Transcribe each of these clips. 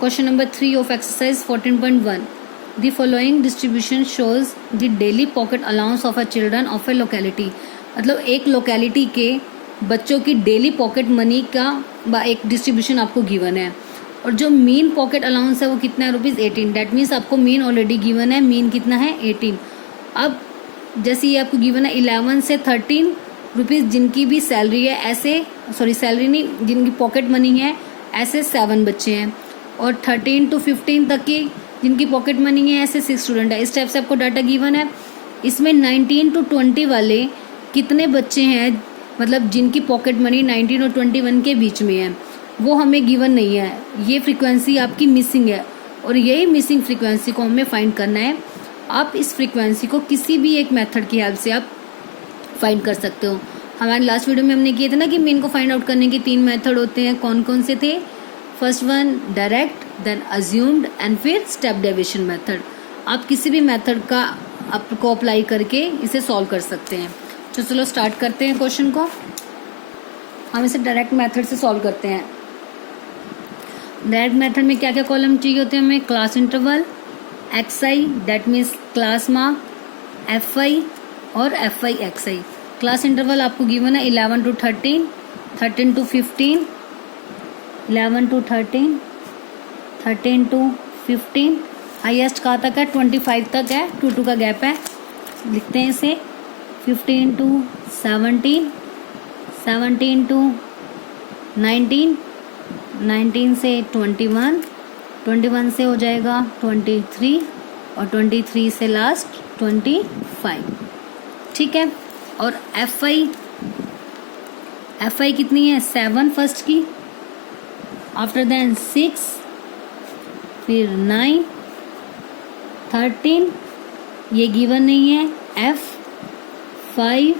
Question number 3 of exercise 14.1. The following distribution shows the daily pocket allowance of a children of a locality. मतलब एक locality के बच्चों की daily pocket money का एक distribution आपको गिवन है और जो मीन पॉकेट अलाउंस है वो कितना है ₹18. डेट मीन्स आपको मीन ऑलरेडी गिवन है. मीन कितना है 18. अब जैसे ये आपको गिवन है 11 से 13 रुपीज़ जिनकी भी सैलरी है ऐसे सैलरी नहीं जिनकी पॉकेट मनी है ऐसे 7 बच्चे हैं और 13 to 15 तक की जिनकी पॉकेट मनी है ऐसे 6 स्टूडेंट है. इस टाइप से आपको डाटा गिवन है. इसमें 19 to 20 वाले कितने बच्चे हैं मतलब जिनकी पॉकेट मनी 19 और 21 के बीच में है वो हमें गिवन नहीं है. ये फ्रीक्वेंसी आपकी मिसिंग है और यही मिसिंग फ्रीक्वेंसी को हमें फाइंड करना है. आप इस फ्रीक्वेंसी को किसी भी एक मेथड की हेल्प से आप फाइंड कर सकते हो. हमारे लास्ट वीडियो में हमने किए थे ना कि मीन को फाइंड आउट करने के 3 मेथड होते हैं. कौन कौन से थे? First one direct, then assumed and फिर स्टेप डेविएशन मेथड. आप किसी भी मेथड का आपको अप्लाई करके इसे सॉल्व कर सकते हैं. तो चलो स्टार्ट करते हैं क्वेश्चन को. हम इसे डायरेक्ट मेथड से सॉल्व करते हैं. डायरेक्ट मेथड में क्या क्या कॉलम चाहिए होते हैं हमें? Class interval, XI that means class mark, FI और FI XI. क्लास इंटरवल आपको गिवन है 11 to 13, 13 to 15, 11 to 13, 13 to 15. Highest कहाँ तक है? 25 तक है. 2 का गैप है. लिखते हैं इसे 15 to 17, 17 to 19, 19 से 21, 21 से हो जाएगा 23 और 23 से लास्ट 25. ठीक है. और FI कितनी है? 7 फर्स्ट की, आफ्टर देन 6, फिर 9, 13 ये गिवन नहीं है, F 5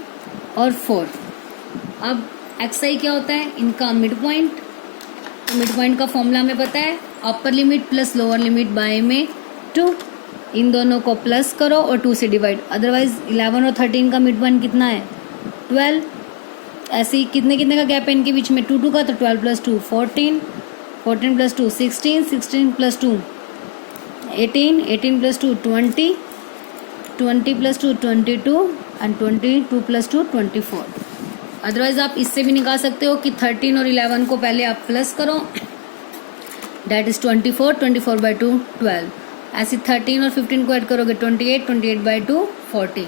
और 4. अब XI क्या होता है? इनका मिड पॉइंट. मिड पॉइंट का फॉर्मूला हमें पता है, upper limit plus lower limit by में 2. इन दोनों को प्लस करो और 2 से डिवाइड. अदरवाइज 11 और 13 का मिड पॉइंट कितना है? 12. ऐसे ही कितने कितने का गैप है इनके बीच में? 2 का. तो 12 plus 2 14, 14 plus 2 16, 16 plus 2 18, 18 plus 2 20, 20 plus 2 22 and 22 plus 2 24. Otherwise आप इससे भी निकाल सकते हो कि 13 और 11 को पहले आप प्लस करो, दैट इज 24, 24 बाई 2 12. ऐसे 13 और 15 को ऐड करोगे 28, 28 बाई 2 40.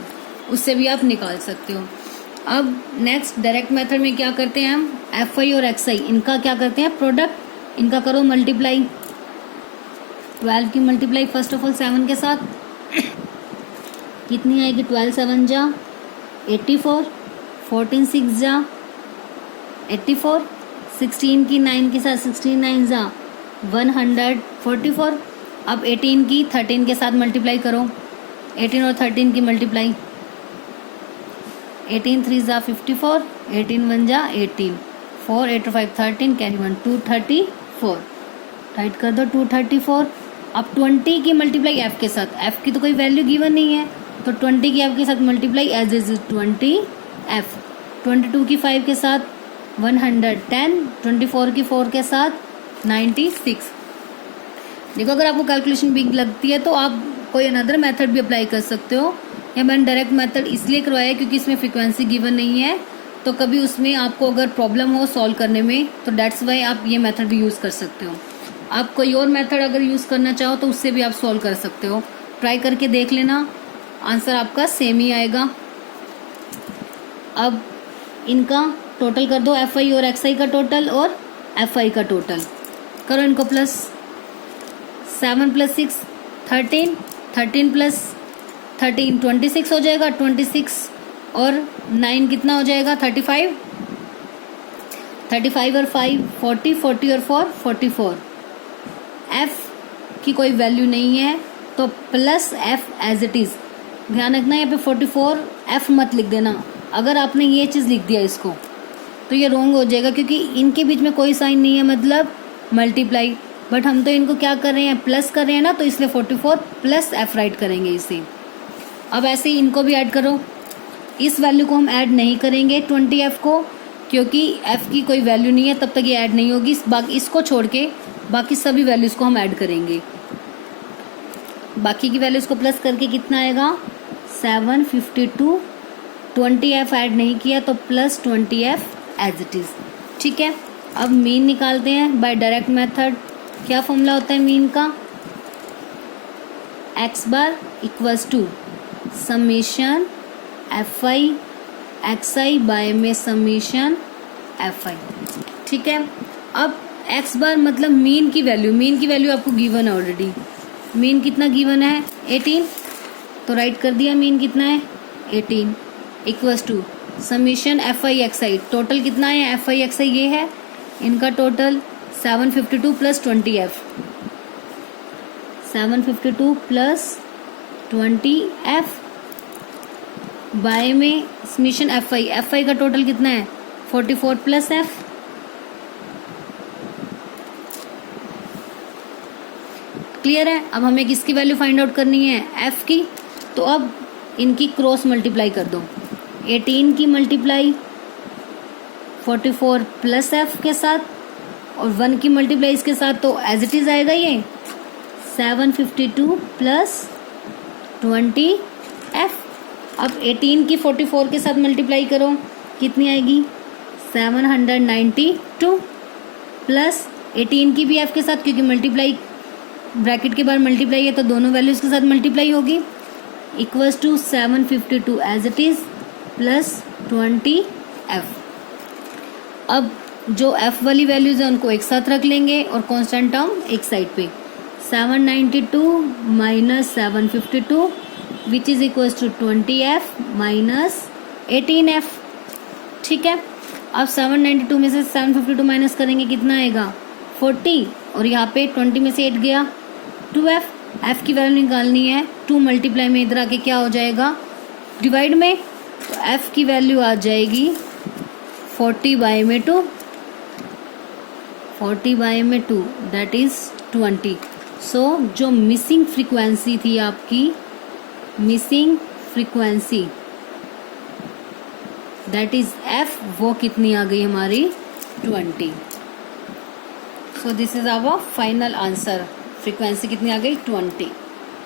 उससे भी आप निकाल सकते हो. अब नेक्स्ट डायरेक्ट मेथड में क्या करते हैं हम? FI और XI इनका क्या करते हैं? प्रोडक्ट. इनका करो मल्टीप्लाई. 12 की मल्टीप्लाई फर्स्ट ऑफ ऑल 7 के साथ कितनी आएगी? 12 7 जा 84, 14 6 जा 84, 16 की 9 के साथ 16 9 जा 144. अब 18 की 13 के साथ मल्टीप्लाई करो. 18 और 13 की मल्टीप्लाई 18 3 जा 54, 18 1 जा 18, 4 8 5 13 कैरी 1 234. राइट कर दो 234. अब 20 की मल्टीप्लाई F के साथ. F की तो कोई वैल्यू गिवन नहीं है तो 20 की F के साथ मल्टीप्लाई एज इज 20 F. 22 की 5 के साथ 110, 24 की 4 के साथ 96. देखो अगर आपको कैलकुलेशन बिग लगती है तो आप कोई अनदर मेथड भी अप्लाई कर सकते हो. या मैंने डायरेक्ट मेथड इसलिए करवाया क्योंकि इसमें फ्रीक्वेंसी गिवन नहीं है तो कभी उसमें आपको अगर प्रॉब्लम हो सॉल्व करने में तो डेट्स वाई आप ये मेथड भी यूज़ कर सकते हो. आप कोई और मेथड अगर यूज़ करना चाहो तो उससे भी आप सॉल्व कर सकते हो. ट्राई करके देख लेना, आंसर आपका सेम ही आएगा. अब इनका टोटल कर दो, FI और XI का टोटल और FI का टोटल करो. इनको प्लस 7 प्लस 6 13, 13 प्लस 13 26 हो जाएगा. 26 और 9 कितना हो जाएगा? 35, 35 और 5 40, 40 और 4 44. F की कोई वैल्यू नहीं है तो plus F as it is. ध्यान रखना यहाँ पे 44 F मत लिख देना. अगर आपने ये चीज़ लिख दिया इसको तो ये रॉन्ग हो जाएगा क्योंकि इनके बीच में कोई साइन नहीं है मतलब मल्टीप्लाई. बट हम तो इनको क्या कर रहे हैं? प्लस कर रहे हैं ना, तो इसलिए 44 प्लस F राइट करेंगे इसे. अब ऐसे ही इनको भी ऐड करो. इस वैल्यू को हम ऐड नहीं करेंगे 20F को क्योंकि F की कोई वैल्यू नहीं है तब तक ये ऐड नहीं होगी. बाकी इसको छोड़ के बाकी सभी वैल्यूज़ को हम ऐड करेंगे। बाकी की वैल्यूज़ को प्लस करके कितना आएगा 752। 20f ऐड नहीं किया तो plus 20f as it is. ठीक है, अब मीन निकालते हैं बाय डायरेक्ट मेथड। क्या फॉर्मूला होता है मीन का? x bar equals to summation fi xi by में समेशन fi। ठीक है, अब x बार मतलब मीन की वैल्यू आपको गिवन है ऑलरेडी। मीन कितना गिवन है 18, तो राइट कर दिया मीन कितना है 18 equals to summation fi xi। Total कितना है fi xi ये है इनका टोटल 752 plus 20f। 752 plus 20f by में समेशन fi का टोटल कितना है 44 प्लस f। क्लियर है? अब हमें किसकी वैल्यू फाइंड आउट करनी है f की, तो अब इनकी क्रॉस मल्टीप्लाई कर दो। 18 की मल्टीप्लाई 44 प्लस f के साथ और 1 की मल्टीप्लाई इसके साथ, तो एज इट इज आएगा ये 752 प्लस 20f। अब 18 की 44 के साथ मल्टीप्लाई करो, कितनी आएगी 792 प्लस 18 की भी f के साथ, क्योंकि मल्टीप्लाई ब्रैकेट के बाद मल्टीप्लाई है तो दोनों वैल्यूज के साथ मल्टीप्लाई होगी, equals to 752 as it is plus 20f। अब जो f वाली वैल्यूज है उनको एक साथ रख लेंगे और कांस्टेंट टर्म एक साइड पे। 792 minus 752 which is equals to 20f minus 18f। ठीक है, अब 792 में से 752 माइनस करेंगे कितना आएगा 40, और यहाँ पे 20 में से 8 गया 2f। f की वैल्यू निकालनी है 2 मल्टीप्लाई में इधर आके क्या हो जाएगा डिवाइड में, तो f की वैल्यू आ जाएगी 40 बाय में 2, 40 बाय में 2 दैट इज 20। सो जो मिसिंग फ्रीक्वेंसी थी आपकी, missing frequency that is f, वो कितनी आ गई हमारी 20। So this is our final answer. Frequency कितनी आ गई 20।